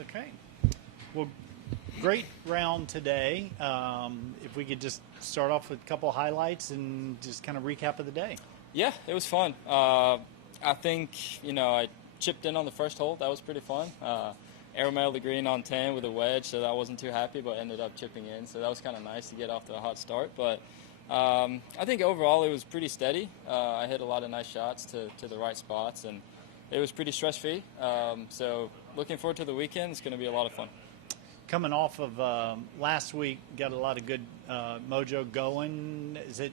Okay. Well, great round today. If we could just start off with a couple highlights and just kind of recap of the day. Yeah, it was fun. I think, I chipped in on the first hole. That was pretty fun. Aeromailed the green on 10 with a wedge, so I wasn't too happy, but ended up chipping in. So that was kind of nice to get off to a hot start. But I think overall it was pretty steady. I hit a lot of nice shots to the right spots, and it was pretty stress-free. So looking forward to the weekend. It's going to be a lot of fun. Coming off of last week, got a lot of good mojo going. Is it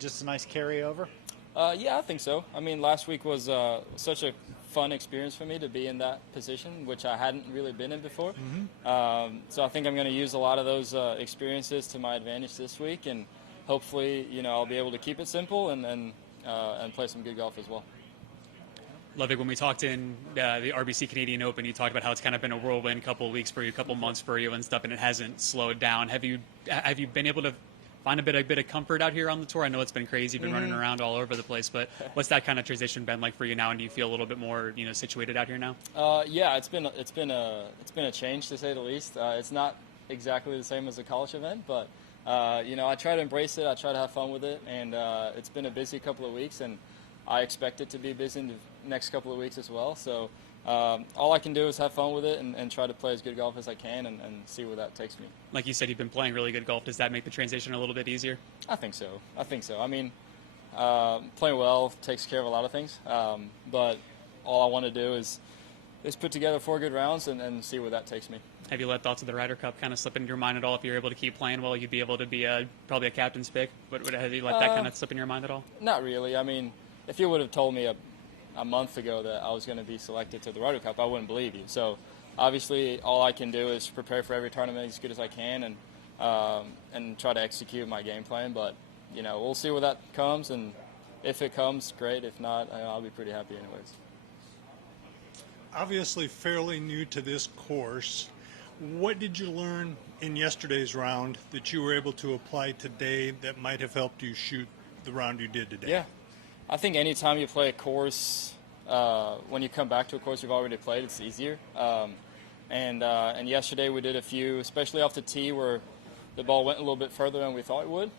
just a nice carryover? Yeah, I think so. I mean, last week was such a fun experience for me to be in that position, which I hadn't really been in before. Mm-hmm. So I think I'm going to use a lot of those experiences to my advantage this week, and hopefully, I'll be able to keep it simple and play some good golf as well. Ludvig, when we talked in the RBC Canadian Open, you talked about how it's kind of been a whirlwind couple of weeks for you, a couple of months for you and stuff, and it hasn't slowed down. Have you been able to find a bit of comfort out here on the tour? I know it's been crazy, you've been running around all over the place, but what's that kind of transition been like for you now? And do you feel a little bit more, situated out here now? Yeah, it's been a change, to say the least. It's not exactly the same as a college event, but I try to embrace it. I try to have fun with it, and it's been a busy couple of weeks, and I expect it to be busy in the next couple of weeks as well. So all I can do is have fun with it and try to play as good golf as I can and see where that takes me. Like you said, you've been playing really good golf. Does that make the transition a little bit easier? I think so. I mean, playing well takes care of a lot of things, but all I want to do is put together 4 good rounds and see where that takes me. Have you let thoughts of the Ryder Cup kind of slip into your mind at all? If you're able to keep playing well, you'd be able to be probably a captain's pick. But have you let that kind of slip in your mind at all? Not really. I mean, if you would have told me a month ago that I was going to be selected to the Ryder Cup, I wouldn't believe you. So obviously all I can do is prepare for every tournament as good as I can and try to execute my game plan. But, we'll see where that comes, and if it comes, great. If not, I'll be pretty happy anyways. Obviously fairly new to this course. What did you learn in yesterday's round that you were able to apply today that might have helped you shoot the round you did today? Yeah. I think anytime you play a course, when you come back to a course you've already played, it's easier. And yesterday we did a few, especially off the tee, where the ball went a little bit further than we thought it would.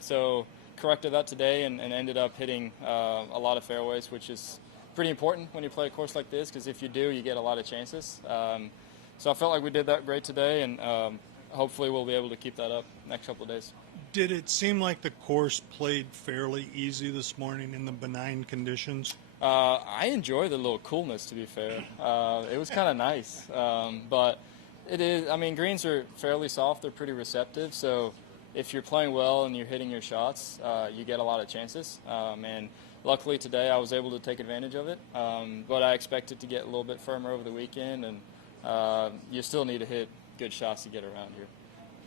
So corrected that today and ended up hitting a lot of fairways, which is pretty important when you play a course like this, because if you do, you get a lot of chances. So I felt like we did that great today, and hopefully we'll be able to keep that up next couple of days. Did it seem like the course played fairly easy this morning in the benign conditions? I enjoy the little coolness, to be fair. It was kind of nice. But it is, greens are fairly soft. They're pretty receptive. So if you're playing well and you're hitting your shots, you get a lot of chances. And luckily today I was able to take advantage of it. But I expect it to get a little bit firmer over the weekend. And you still need to hit good shots to get around here.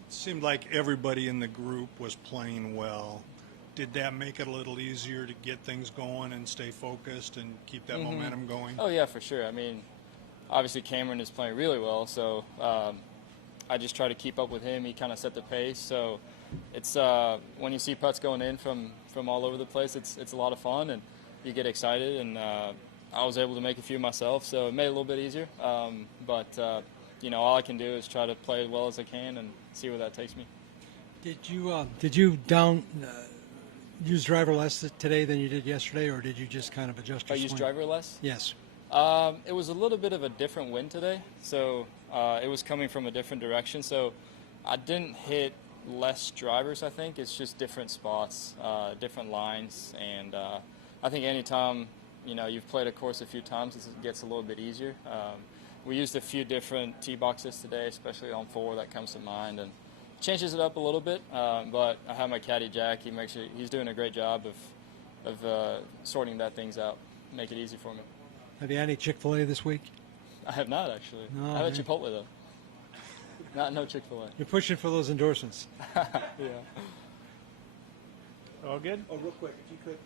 It seemed like everybody in the group was playing well. Did that make it a little easier to get things going and stay focused and keep that momentum going? Oh, yeah, for sure. Obviously Cameron is playing really well, so I just try to keep up with him. He kind of set the pace. So it's when you see putts going in from all over the place, it's a lot of fun, and you get excited. And I was able to make a few myself, so it made it a little bit easier. But all I can do is try to play as well as I can and see where that takes me. Did you use driver less today than you did yesterday, or did you just kind of adjust your swing? I used driver less? Yes. It was a little bit of a different wind today, so it was coming from a different direction. So I didn't hit less drivers, I think. It's just different spots, different lines, and I think anytime you've played a course a few times, it gets a little bit easier. We used a few different tee boxes today, especially on 4, that comes to mind, and changes it up a little bit. But I have my caddy Jack. He's doing a great job of sorting that things out, make it easy for me. Have you had any Chick-fil-A this week? I have not, actually. No, I had Chipotle though. No Chick-fil-A. You're pushing for those endorsements. Yeah. All good? Oh, real quick, if you could.